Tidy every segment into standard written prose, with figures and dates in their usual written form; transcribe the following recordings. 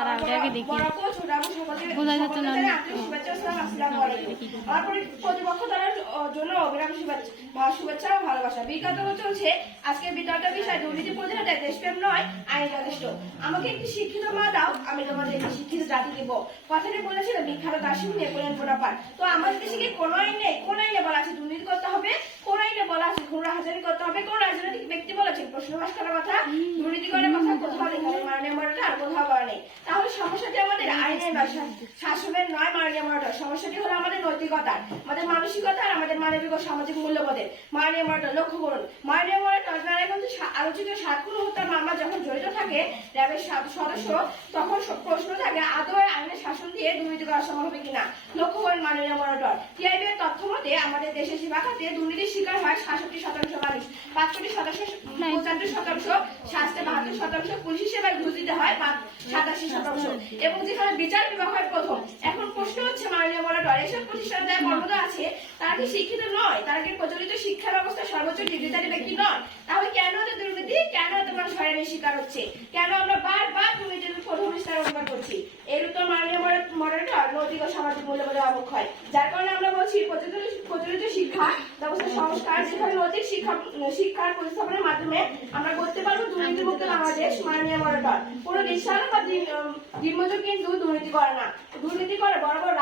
তারা ওটাকে দেখি বোঝা যাচ্ছে না। প্রতিপক্ষ তার জন্য অবিরাম শুভেচ্ছা ও ভালোবাসা। বিজ্ঞাত চলছে আজকের বিতর্ক বিষয় দুর্নীতি প্রতিরোধে দেশপ্রেম নয় আইন যথেষ্ট। আমাকে একটি শিক্ষিত মা দাও, আমি তোমাদের একটি শিক্ষিত জাতি দেবো। কথাটি বলেছিল বিখ্যাত দার্শনিক নেপোলিয়ন বোনাপার্ট। তো আমাদের দেশে কি কোনো আইন নেই? কোন আইনে বলা আছে দুর্নীতি করতে হবে? কোন আইনে বলা আছে ঘুষ হাজারি করতে হবে? কোন রাজনৈতিক ব্যক্তি বলেছেন প্রশ্নবাস করার কথা, দুর্নীতি করার কথা কোথাও লেখা নেই, মাননীয় মডেলটা আর কোথাও বলা নেই। তাহলে সমস্যাটি আমাদের আইনের নয়, শাসনের নয়, মাননীয় মডেল। সমস্যাটি হলো আমাদের নৈতিকতার, আমাদের মানসিকতা আর আমাদের মানবিক ও সামাজিক মূল্যবোধের। মাননীয় মডেল লক্ষ্য করুন, মাননীয় মডেল আলোচিত 7 খুন হত্যার মামলা যখন জড়িত থাকে র্যাবের সদস্য, তখন প্রশ্ন থাকে আদৌ আইনের শাসন দিয়ে দুর্নীতি করা সম্ভব হবে কিনা। লক্ষ্য করেন মাননীয় মডেল, টিআইবি এর তথ্য মতে আমাদের দেশের সেবা খাতে দুর্নীতির শিকার হয় 66% মানুষ, 65% স্বাস্থ্যে 72%, পুলিশ সেবায় ঘুষ দিতে হয় 87%, এবং যেখানে বিচার বিভাগ হয় প্রথম। এখন প্রশ্ন হচ্ছে মাননীয় মডেল, এসব প্রতিষ্ঠানে যারা কর্মরত আছে তারা কি শিক্ষিত নয়? তারা কি প্রচলিত শিক্ষা ব্যবস্থা সর্বোচ্চ ডিগ্রিধারী ব্যক্তি নয়? তাহলে কেন এত দুর্নীতি, কেন এত মানুষ হয়রানির শিকার হচ্ছে, কেন আমরা বারবার দুর্নীতির প্রথম স্তরে অনুমান করছি? এর উত্তর মাননীয় মডেলটা নৈতিক ও সামাজিক মূল্যবোধের অবক্ষয়। যার কারণে আমরা বলছি প্রচলিত শিক্ষা ব্যবস্থা সংস্কার, যেখানে নৈতিক শিক্ষার প্রতিস্থাপনের মাধ্যমে আমরা করতে পারবো দুর্নীতিমুক্ত বাংলাদেশ। মাননীয় মডেলটা কোন নিঃস্বার্থ বা দিনমজুর কিন্তু দুর্নীতি করে না, দুর্নীতি করে বড় বড়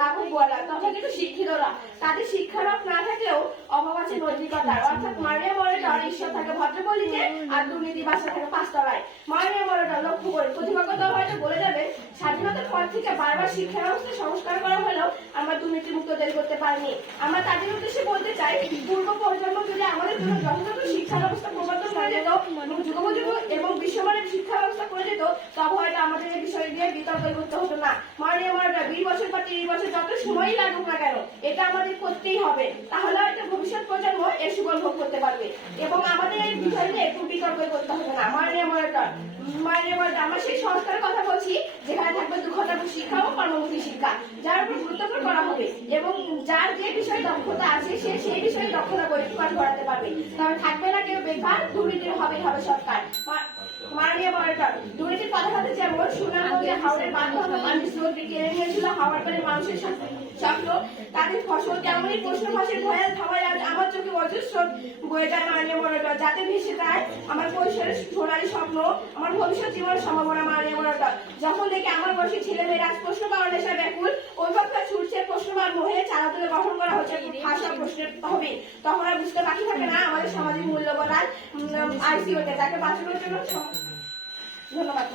রাঘব বলা তথা কিন্তু শিক্ষিতরা। তাদের শিক্ষালাভ না থাকলেও অভাব আছে নৈতিকতার, অর্থাৎ মাননীয় মডেলটা ঈশ্বর থাকে ভদ্রপল্লীতে আর দুর্নীতি বাসা থাকে 5 তলায়। মাননীয় মডেলটা লক্ষ্য করে প্রতিপক্ষ হয়তো বলে যাবে স্বাধীনতার পর থেকে বারবার শিক্ষা ব্যবস্থা সংস্কার করা হলেও আমরা দুর্নীতি মুক্ত দেশ করতে পারিনি। আমরা তাদের উদ্দেশ্যে বলতে চাই, পূর্ব প্রজন্ম যদি আমাদের জন্য যথাযথ শিক্ষা ব্যবস্থা প্রবর্তন করে যেত এবং যুগোপযোগী এবং বিশ্বমানের শিক্ষা ব্যবস্থা করে যেত, তবে হয়তো আমাদের এই বিষয় নিয়ে বিতর্ক করতে হতো না। মাননীয় মডেলটা 20 বছর বা 30 বছর যত সময়ই লাগুক না কেন, এটা আমাদের করতেই হবে। তাহলে হয়তো ভবিষ্যৎ প্রজন্ম এর সুফল ভোগ করতে পারবে এবং আমাদের এই বিষয় নিয়ে একটু বিতর্ক করতে হবে না। মাননীয় মডেলটা আমরা সেই সংস্কারের কথা বলছি যেখানে থাকবে দুঃখতামূলক শিক্ষা ও কর্মমুখী শিক্ষা, যার উপর গুরুত্ব করা হবে এবং যার যে বিষয়ে দক্ষতা আছে সে সেই বিষয়ে দক্ষতা পরিষ্কার করাতে পারবে। তবে থাকবে না কেউ বেকার, দুর্নীতির হবে সরকার। মাননীয় মডেলটা দুর্নীতির কথা বলতে যেমন সুনামগঞ্জে হাওড়ের বাঁধভাঙা মানুষ নদী কেড়ে নিয়েছিল হাওড় পাড়ের মানুষের স্বপ্ন, তাদের ফসল তেমনই প্রশ্ন ফাঁসের ভয়াল খাবার আজ আমার চোখে অজস্র বয়ে যায়। মাননীয় মডেলটা যাতে ভেসে যায় আমার কৈশোরের সোনালী স্বপ্ন, আমার ভবিষ্যৎ জীবনের সম্ভাবনা। মাননীয় মডেলটা যখন দেখে আমার বয়সী ছেলে মেয়েরা আজ প্রশ্ন পাওয়ার নেশায় ব্যাকুল, অভিভাবকরা ছুটছে প্রশ্নবার মোহে চারা তুলে গঠন করা হচ্ছে ভাষা প্রশ্নের হবে, তখন আর বুঝতে বাকি থাকে না আমাদের সামাজিক মূল্যবোধ আর আইসিওতে তাকে বাঁচানোর জন্য। ধন্যবাদ।